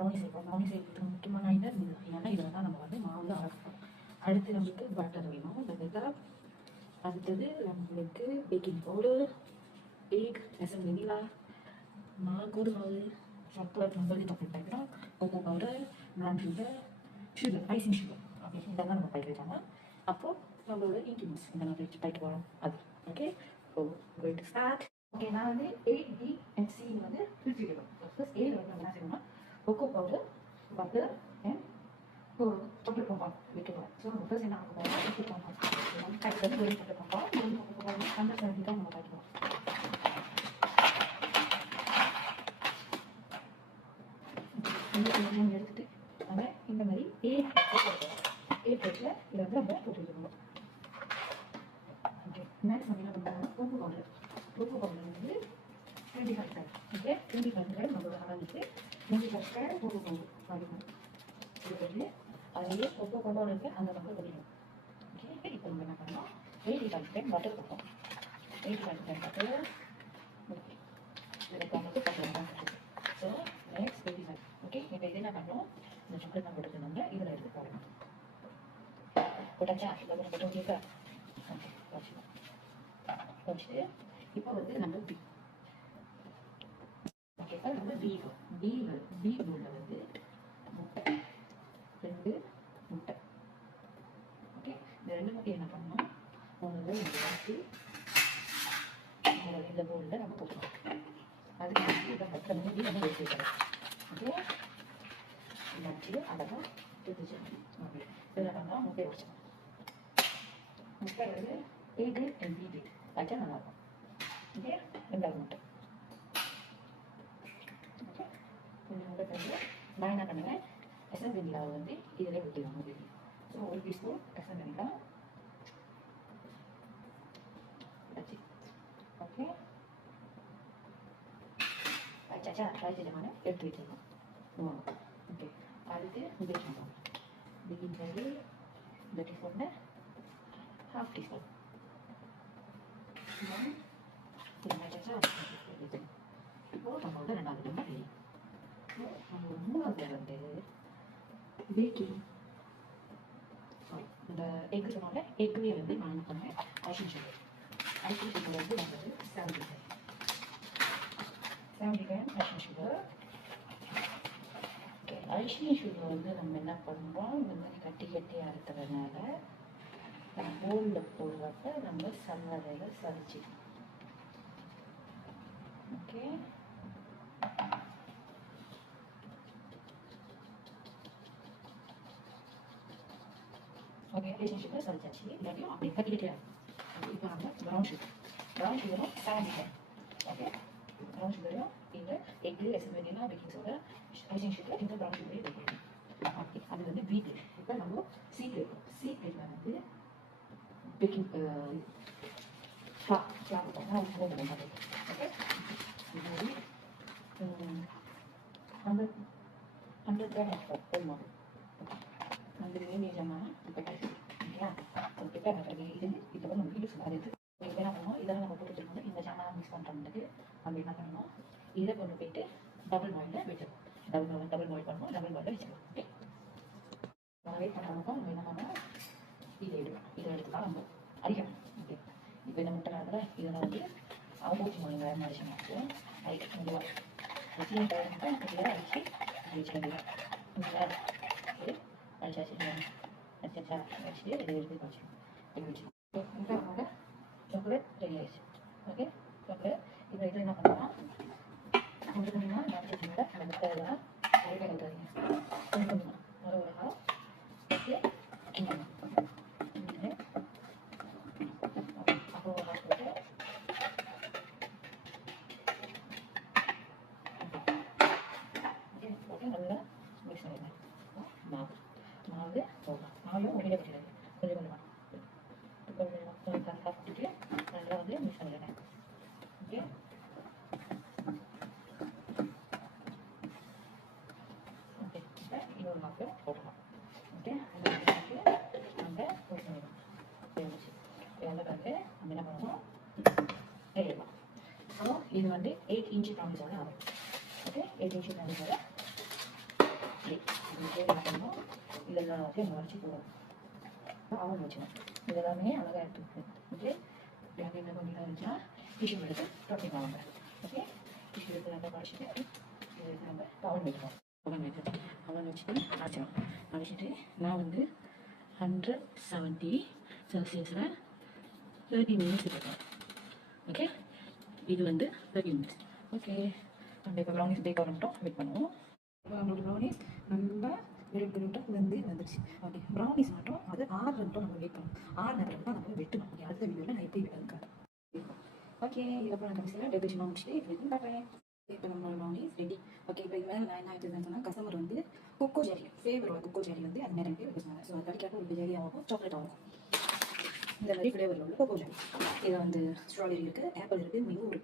Brownie செய்வோம். Brownie செய்யறதுக்கு முக்கியமான ஐட்டம் இது. ஏன்னா இதில் தான் நம்ம வந்து மாவு அரைப்போம். அடுத்து நம்மளுக்கு பட்டர் வேணும். அதுதான் அடுத்தது நம்மளுக்கு baking powder, egg, essence vanilla, கோதுமை மாவு, சாக்லேட், நம்மளுக்கு சாக்லேட் பாய்க்கிறோம், cocoa powder, brown sugar, icing sugar. Okay, இதெல்லாம் நம்ம பாய்க்கிறோம். அப்போது நம்மளோட இன்க்ரீடியன்ஸ் இந்த மாதிரி வச்சு பாய்க்க போகிறோம். அது okay. So going to start. Okay, நான் வந்து A, B and C வந்து பிரிச்சுக்கிறோம். ஃபர்ஸ்ட் ஏ வந்து நம்ம என்ன செய்யணும்னா cocoa powder, butter and chocolate பம்பான் வைக்கிறோம். ஸோ நம்ம ஃபர்ஸ்ட் என்ன ஆக போகிறோம், சாக்லேட் பம்பான் கையில் கோயில் சாக்லேட் பம்பான் 170 தான் நம்ம பாய்க்கிறோம். எடுத்துட்டு நம்ம இந்த மாதிரி ஏ பிளேட்டில் இதை வந்து நம்ம போட்டுக்கணும். ஓகே, நெக்ஸ்ட் நம்ம என்ன பண்ணுறோம், கோகோ பவுடர் வந்து 25 கிராம். ஓகே, 25 கிராம் நம்மளோட அளவுக்கு 25 கிராம் கோகோ பவுடர் பாடிக்கணும். இது வந்து அதிலேயே கோகோ பவுடர் இருக்குது, அந்த பக்கம் கொட்டிக்கணும். ஓகே, இப்போ நம்ம என்ன பண்ணோம், 85 கிராம் பட்டர் போட்டோம். 85 கிராம் பட்டர். ஓகே, இதில் நமக்கு பட்டர் தான் இருக்குது. So next 25. ஓகே, இப்போ இது என்ன பண்ணோம், இந்த சாக்லேட் நான் போட்டுருந்தோம்ல, இதில் எடுத்து போடணும். போட்டாச்சா? இதில் போட்டு ஓகேக்கா? ஓகே, வச்சுட்டு இப்போ வந்து நம்ம ஓகேக்கா, நம்ம பீ பவுலில் வந்து முட்டை, 2 முட்டை. ஓகே, இந்த 2 முட்டை என்ன பண்ணணும், ஒன்று ஊற்றி இந்த பவுலில் நம்ம போட்டுக்கணும். அதுக்கு வந்து இதை பற்ற மூடி நம்ம எடுத்து வைக்கிறோம். ஓகே, வச்சு அதெல்லாம் எடுத்துச்சு. ஓகே, இதில் பண்ணால் முட்டையை வச்சுக்கணும். முட்டை வந்து A grade and B grade வச்சா நல்லாயிருக்கும். ஓகே, 2வது முட்டை. ஓகே, இந்த முட்டை வந்து நான் என்ன பண்ணுவேன், எசன் வெனிலாவை வந்து இதில் ஊற்றிடுவாங்க. ஸோ 1 டீஸ்பூன் எசன் வெனிலா வச்சு. ஓகே, வச்சாச்சா? ட்ரை செய்யமான எடுத்து வச்சிடணும். ஓகே, அடுத்து பேக்கிங் பவுடர் இந்த டீஸ்பூனில் 1/2 டீஸ்பூன். இப்போ நம்மளோட 2வது டம்ளர் ரெடி. நம்மளோட 3வது வந்து பேக்கிங் இந்த எக்கு சொன்னால எக்குலேயே வந்து நான் என்ன பண்ணுவேன், ஐசிங் சுகர் வந்து நம்மளது 70 gram icing sugar. Okay, icing sugar வந்து நம்ம என்ன பண்ணுறோம், இந்த மாதிரி கட்டியாக இருக்கிறதுனால போலில் போடுறப்ப நம்ம சல்லறையில் சலிச்சிக்கணும். ஓகே, ஓகே, ஐசிங் சுகர் சலிச்சாச்சு. இல்லாட்டியும் அப்படி கட்டிக்கிட்டே. இப்போ நம்ம ப்ரௌன் சுகரும் 70 கிராம். ஓகே, ப்ரௌன் சுகரையும் இந்த egg, essence vanilla, baking soda, icing sugar, இந்த ப்ரௌன் சுகரையும் வைக்கணும். ஓகே, அது வந்து பி கிரேட். இப்போ நம்ம சி கிரேட்ல வந்து பேக்கிங் ஃப்ளார் போட்டோம்னா ஓகே, இது மாதிரி 100 கிராம் போதுமா? அந்த மீடியமான பெப்பர். ஓகேயா? ஒரு பெப்பர் இது இதோட நம்ம யூஸ் அது இது. இப்போ என்ன பண்ணணும், இதெல்லாம் நம்ம போட்டு வச்சுருக்கோம். இந்த சாமான் மிக்ஸ் பண்ணுறதுக்கு நம்ம என்ன பண்ணணும், இதை கொண்டு போயிட்டு டபுள் பாயிலில் வச்சிடணும். டபுள் பாயில் பண்ணணும், டபுள் பாயிலில் வச்சுக்கலாம். ஓகே, நம்ம வெயிட் பண்ணுறப்போ நம்ம என்ன பண்ணோம், இதை எடுத்துக்கலாம். நம்ம அரிக்கணும். ஓகே, இப்போ இந்த முட்டை நேரத்தில் இதெல்லாம் வந்து அவங்கூச்சி மொழிங்க வேறு அரிசிங்க அரிக்க முடியாது. வச்சு இதில் அரிச்சு வச்சுக்க முடியாது. இது அரிச்சாச்சு அரிச்சா வச்சுட்டு இதை எடுத்து வச்சுக்கணும். இது வச்சுக்கணும். முட்டை அவங்க சாக்லேட் ரெடி ஆயிடுச்சு. ஓகே, சாக்லேட் இப்போ இதில் என்ன பண்ணலாம், கொஞ்சம் கொஞ்சமாக அரிசி வச்சுக்கோங்க. அந்த முட்டை இதெல்லாம் நிறைய கட்டுறாதீங்க. கொஞ்சம் கொஞ்சமாக ஒரு ஹாஃப் ஓகே கிண்டணும். அப்புறம் ஒரு ஹாஃப் போட்டு நல்லா மிக்ஸ் பண்ணிடுங்க. மாவு போடலாம். மாவும் வெளியே வச்சுருங்க. கொஞ்சம் கொஞ்சமாக கரெக்டாக போட்டுட்டு நல்லா வந்து மிக்ஸ் பண்ணிடுங்க. ஓகே, ஓகே, இப்போ இன்னொரு மாவு போடலாம். ஓகே, அந்த மாவுக்கு நம்ம மிக்ஸ் பண்ணிடலாம். தெரிஞ்சிச்சு எல்லாம் பிறகு நம்ம என்ன பண்ணணும், எழுதலாம். ஸோ இது வந்து 8 இன்ச்சு ப்ராமிஸோட ஆகும். ஓகே, 8 இன்ச்சு ப்ராமிஸோட இப்படி என்ன பண்ணணும், இது எல்லாத்தையும் நம்ம வச்சு போடணும். அவன் வச்சுக்கணும். இது எல்லாமே அழகாக எடுத்து ஓகே. இப்படி அங்கே என்ன பண்ணிலாம் இருந்துச்சுன்னா டிஷ்யூ எடுத்து தொட்டி போவாங்க. ஓகே, டிஷ்யூ எடுத்து நல்லா வச்சுட்டு இது நம்ம அவன் வைக்கணும். அவன் வச்சுட்டு அரைச்சிடும். அரைச்சிட்டு நான் வந்து 170 செல்சியஸில் 30 மினிட்ஸ் இருக்கேன். ஓகே, இது வந்து 30 மினிட்ஸ். ஓகே, நம்ம இப்போ ப்ரௌனிஸ் பேக் ஆகட்டும், வெயிட் பண்ணுவோம். இப்போ நம்மளோட ப்ரௌனிஸ் நம்ம வெயிட்டாக வந்துச்சு. ஓகே, ப்ரௌனிஸ் மட்டும் அது 6 மட்டும் நம்ம வெயிட் பண்ணணும். 6 நேரம் தான் நம்ம வெட்டணும். ஓகே, அடுத்த வீடியோவில் நான் எப்படி வெட்டுறதுக்காக. ஓகே, இதுக்கப்புறம் நான் கடைசியில் டெக்கரேஷன் முடிச்சுட்டு எப்படி பார்க்குறேன். இப்போ நம்மளோட ப்ரௌனிஸ் ரெடி. ஓகே, இப்போ இது மேலே நான் என்ன எடுத்துருந்தேன்னு சொன்னால் கஸ்டமர் வந்து கொக்கோ ஜெல்லி ஃப்ளேவரோட கொக்கோ ஜெல்லி வந்து அது நிறைய பேர் வச்சுருந்தாங்க. ஸோ அது கடிக்காத ஒரு ஜெல்லி ஆகும், சாக்லேட் ஆகும். இந்த மாதிரி ஃப்ளேவரில் உள்ள கொக்கோ ஜெல்லி. இதில் வந்து ஸ்ட்ராபெரி இருக்குது, ஆப்பிள் இருக்குது, மிங்கு இருக்குது.